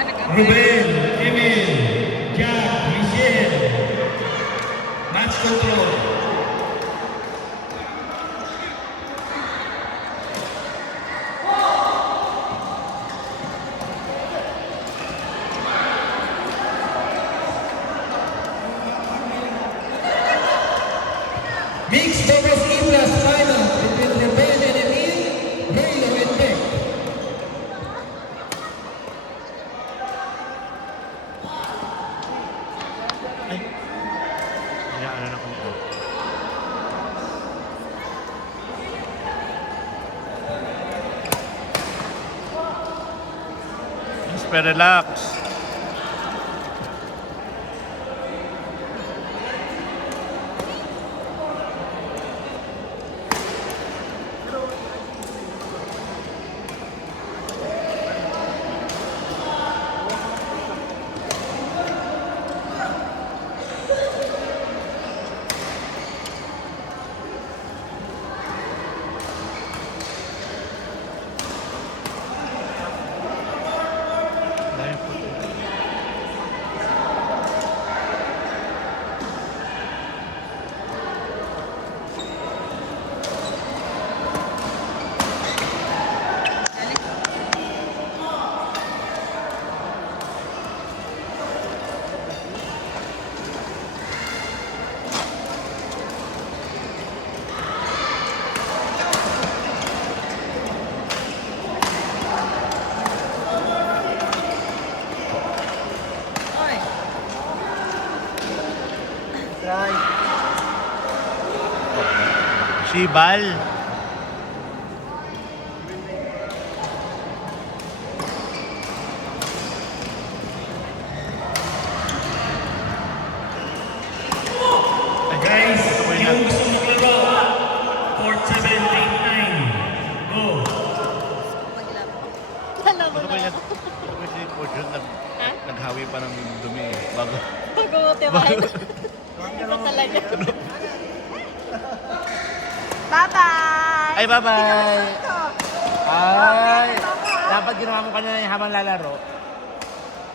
Ruben, Emil, Jack, Michelle. Match control. Mixed doubles E-plus final between Ruben and Emil, Raylo and Beck. Ano na kung ito. Just relax. Sibal. Guys, yung gusto maglaro, court 7, 8, 9. Go! Alam mo Bago ko na. yan. Bago ko si Fortune naghawi pa ng dumi eh. Bago. Pag-uutiwain. Iba talaga. Bye-bye! Ay, bye-bye! Ay! Dapat ginawa mo kanina yung habang lalaro.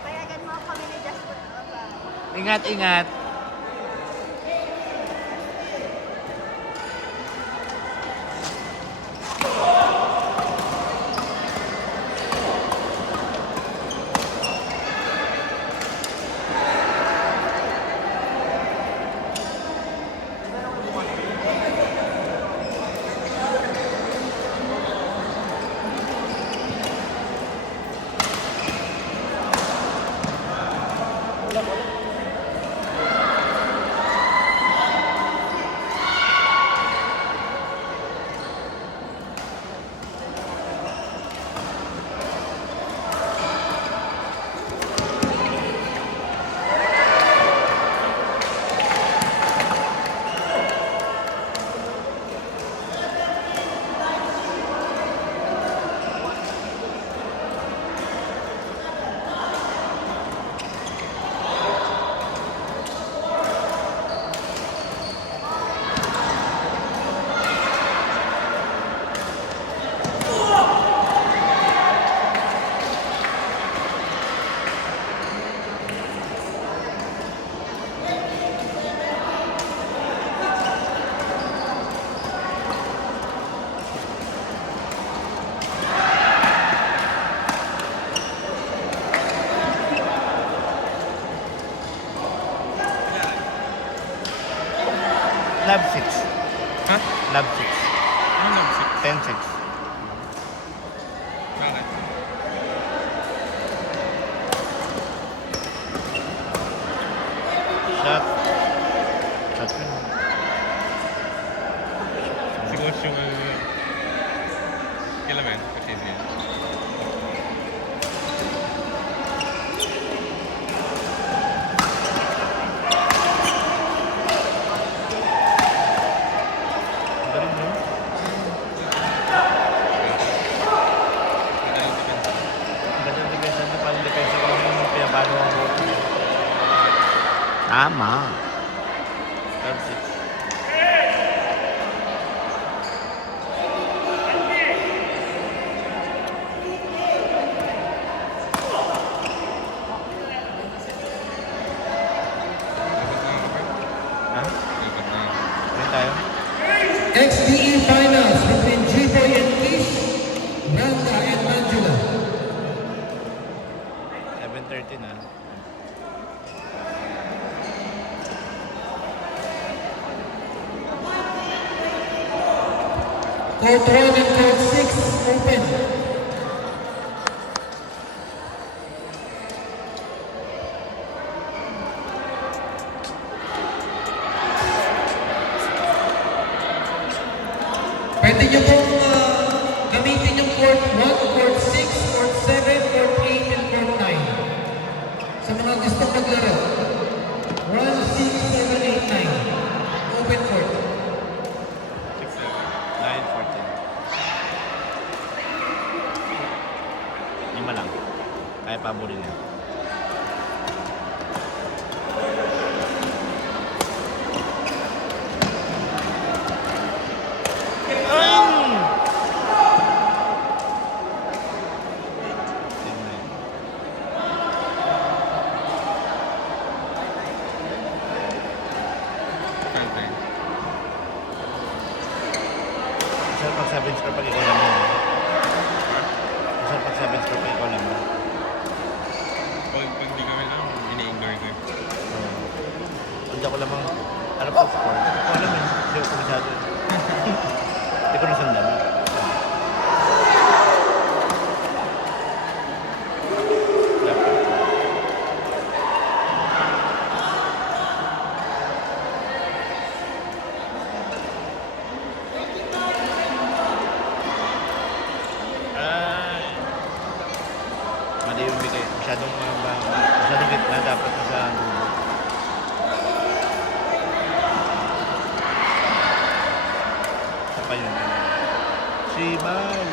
Payagan mo kami ni Jasper. Bye-bye. Ingat, ingat. Lab 6. Ha? Lab 6. Ano lang siya? 10-6. Bakit? Shot. Shot yun. Siguro yung kailangan kasi niya. Galing mo. Ganyan depensa niya. Parang depensa ko yung pinapano ako. Tama. Lab 6. 1:30 na. Court 1 and court 6 open. Pwede nyo pong gamitin yung court 1, court 6, court 7, court 8, and court 9. Sa mga gustong maglaro. 1, 6, 7, 8, 9. Open court. 9:14. Lima lang. Kaya paborin niya. Masarap pag 7 score pag ikaw lang yun. Masarap pag 7 score pag ikaw lang yun. Pag di kami lang, ini-ignore ko. Hindi ako lamang alam ko score. Hindi ko alam eh. Hindi ko komisado. Hindi ko nasundan. Mali yung bigay. Masyadong gitna dapat na sa dulo. Isa pa yun. Sibal.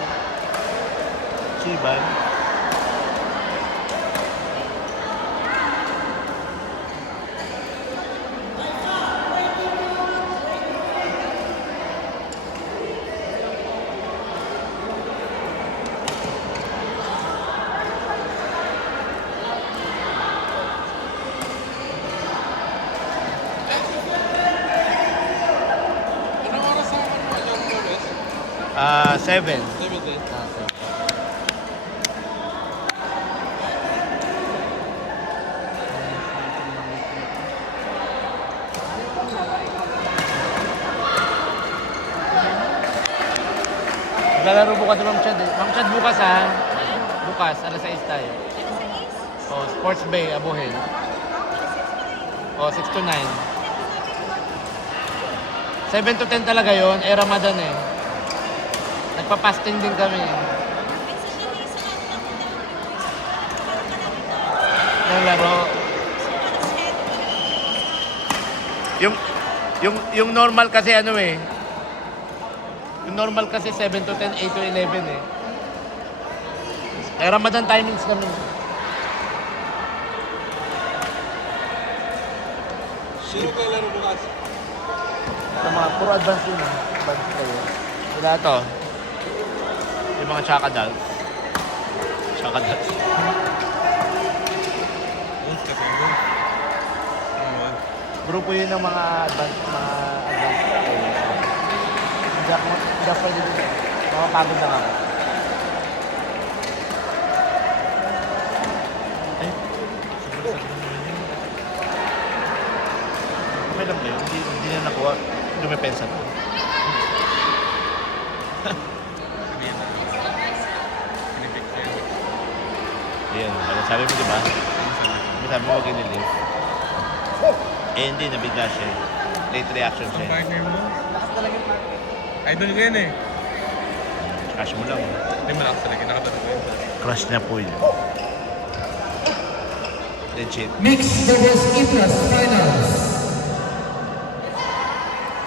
Sibal. Anong oras sa akin mo? Yung Flores? 7. 7 din. Maglalaro bukas si Ma'am Chad eh. Ma'am Chad bukas ha. Bukas, alas 6 tayo. Oh, Sports Bay, Abuhin. Oh, 6 to 9. 7 to 10 talaga yon. Ramadan eh. Nagpa-fasting din kami. Ng laro. Yung normal kasi ano eh. Yung normal kasi 7 to 10, 8 to 11 eh. Ramadan timings kami. Sino kayo laro bukas? Sa mga puro advance yun ah. Advance kayo. Wala to. Yung mga chakadals. Chakadals. Once kasi yung once. Grupo yun ng mga advance kayo. Hindi ako pwede dito. Makapagod lang ako. Ay, siguro sa naman yun. Okay lang ba yun? Hindi na nakuha. Dumipensa ko. Ayan, sabi mo diba? Sabi mo huwag inilip. Eh hindi, nabigla siya eh. Late reaction Ang siya. partner mo? Idol ko yan eh. Crush mo lang. Hindi malakas talaga. Nakatanong ko yun. Crush niya po yun. Legit. Mixed doubles E-plus finals.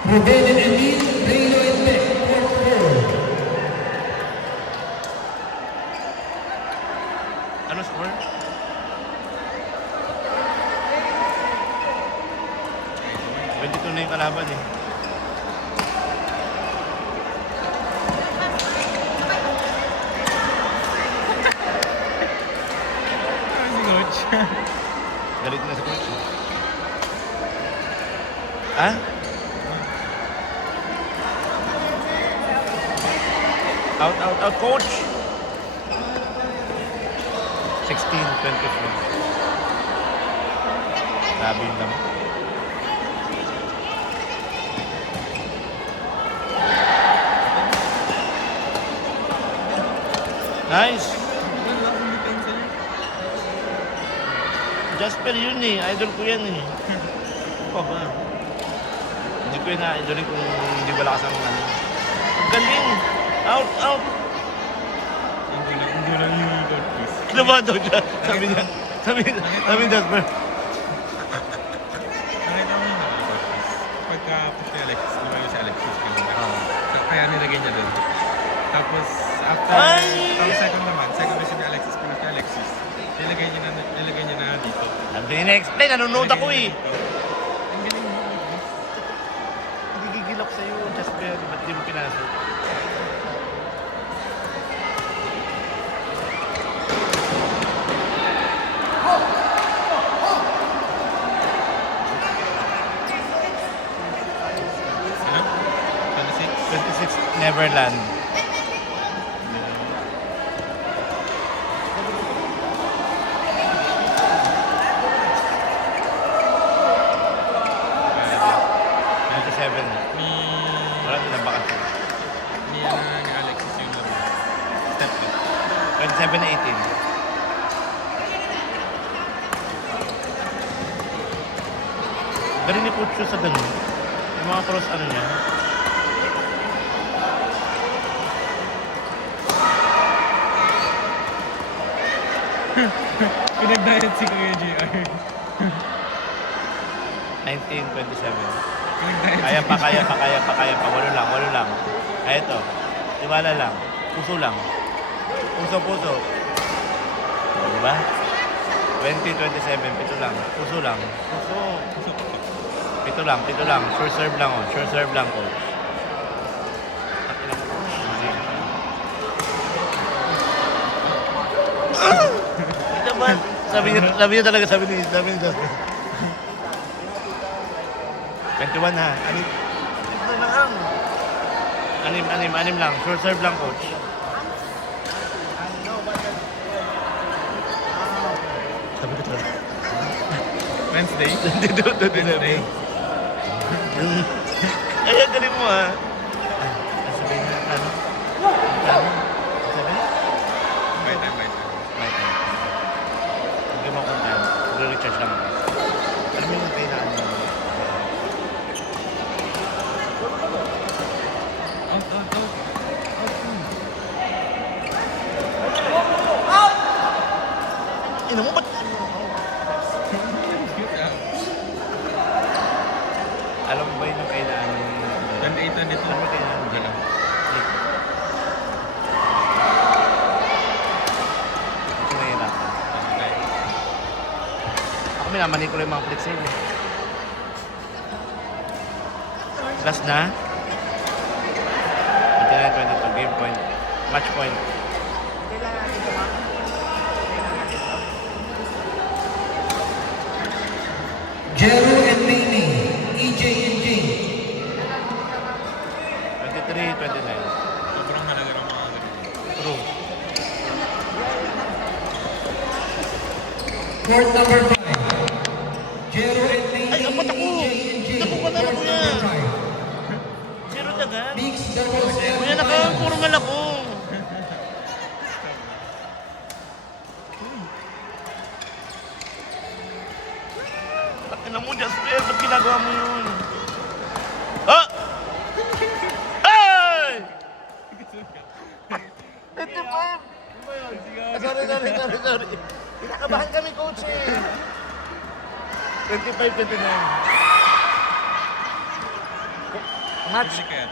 Ruben and Emil, Reylo and Beck, court 4. Ano score? Pwede ito na yung kalaban eh. Si Coach. Galit na sa coach. Ah? Out, coach! 16-24. Grabe yun naman. Nice! Wala lang akong depensa niya. Jasper yun eh. Idol ko yan eh. Ano pa ba? Hindi ko yun na-idolin kung hindi wala kasama ano. Ang galing! Out! Out! Hindi lang yung court quiz. Ano ba daw dyan? Sabi niya. Sabi ni Jasper. Nakita mo yung court quiz. Pagka-push ni Alexis, lumayo si Alexis kanina. Oo. Kaya nilagay niya doon. Tapos, after, Ay! tapos second naman, second version ni Alexis, push ni Alexis. Nilagay niya na dito. Sabi niya na-explain. Nanonood ako eh. Ang galing mo. Nagigigil ako sa'yo, Jasper. Ba't di mo pinasok? Ano? 26? 26 Neverland. Kaya, 27. ni, Wala din ang bakas. ni Alexis yung laro. Step 27 na 18. Galing ni Coach Chu sa ganun. Yung mga cross ano niya. Pinag-diet si Kuya JR. 19, 27. Pinag-diet Kaya pa. Walo lang. Kaya ito. Tiwala lang. Puso lang. Puso. O, diba? 20, 27. Pito lang. Puso lang. Puso. Pito lang. Sure serve lang, oh. Sure serve lang, coach. Ito ba? Sabi niya talaga, sabi ni Justin. 21 ha. Anim lang. Sure serve lang, coach. Sabi ko talaga. Wednesday? Wednesday. Ay, ang galing mo ha. Sabi niya, ano? Sabi? By time. May time. Hindi mo akong time. Mag-recharge lang ako. Alam mo yung kailangan mo. Ina mo, ba't? Alam mo ba yung kailangan mo? 28 na dito. Alam mo kailangan mo dyan? Ito nahihirapan. Ako minamani ko lang yung mga flex serve. Last na. 29-22. Game point. Match point. Jero and Mimi, EJ and Jane. 23-29. Sobrang halaga ng mga ganun. True. Court number 5. Jero and Mimi, Ay, apat ako! EJ and Jane. Naku, wala na Court kuya. number 5. Zero dagan. Mix doubles and Kuya, nakakurungal ako. Ina mo, Jasper, ba't ginagawa mo yun? Ha? Hey! Ito pa! Sorry. Kinakabahan kami, coach eh. 25-29.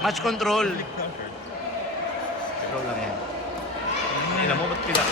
Match control. Control lang yan. Ina mo, ba't pila?